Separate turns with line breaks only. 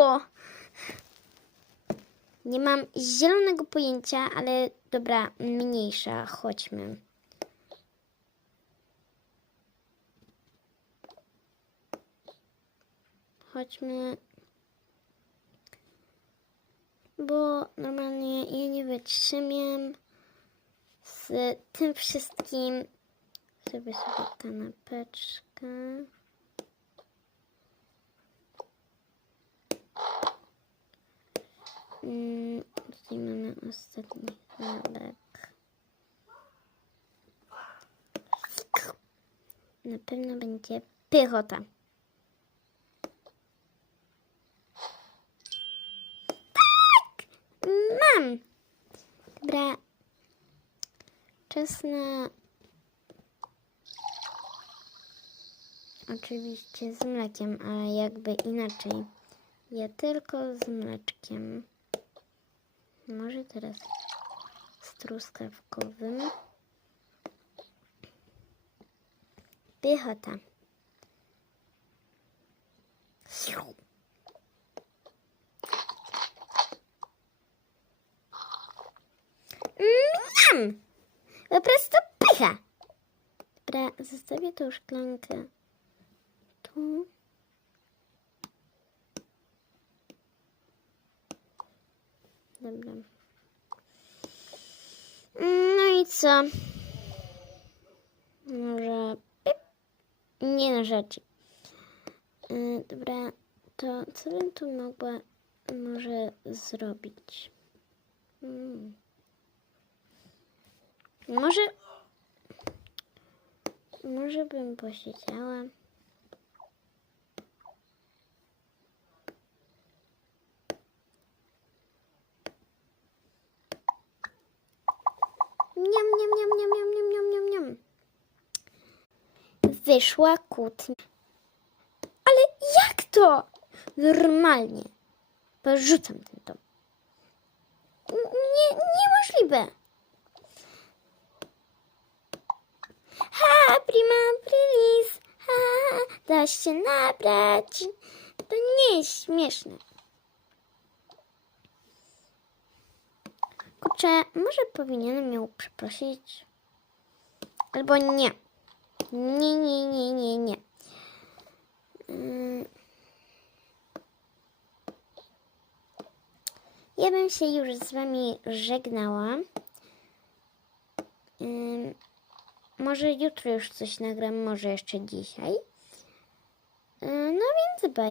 było? Nie mam zielonego pojęcia, ale dobra, mniejsza, chodźmy. Chodźmy. Bo normalnie ja nie wytrzymiem z tym wszystkim. Zrobię sobie kanapeczkę. Mm, Tutaj mamy ostatni chlebek. Na pewno będzie pychota. Tak! Mam! Dobra. Czas na... Oczywiście z mlekiem, a jakby inaczej. Ja tylko z mleczkiem. Może teraz z truskawkowym. Pychota. Miam! Po prostu pycha. Dobra, zostawię tą szklankę tu. Dobra. No i co? Może... Nie na rzeczy. Yy, dobra, to co bym tu mogła może zrobić? Hmm. Może... Może bym posiedziała. Niam, niam, niam, niam, niam, niam, niam, niam, niam. Wyszła kłótnia. Ale jak to? Normalnie. Porzucam ten dom. Nie, niemożliwe. Ha, prima aprilis. Ha, da się nabrać. To nie jest śmieszne. Kurczę, może powinienem ją przeprosić? Albo nie. Nie, nie, nie, nie, nie. Mm. Ja bym się już z wami żegnała. Może jutro już coś nagram, może jeszcze dzisiaj. No więc bye.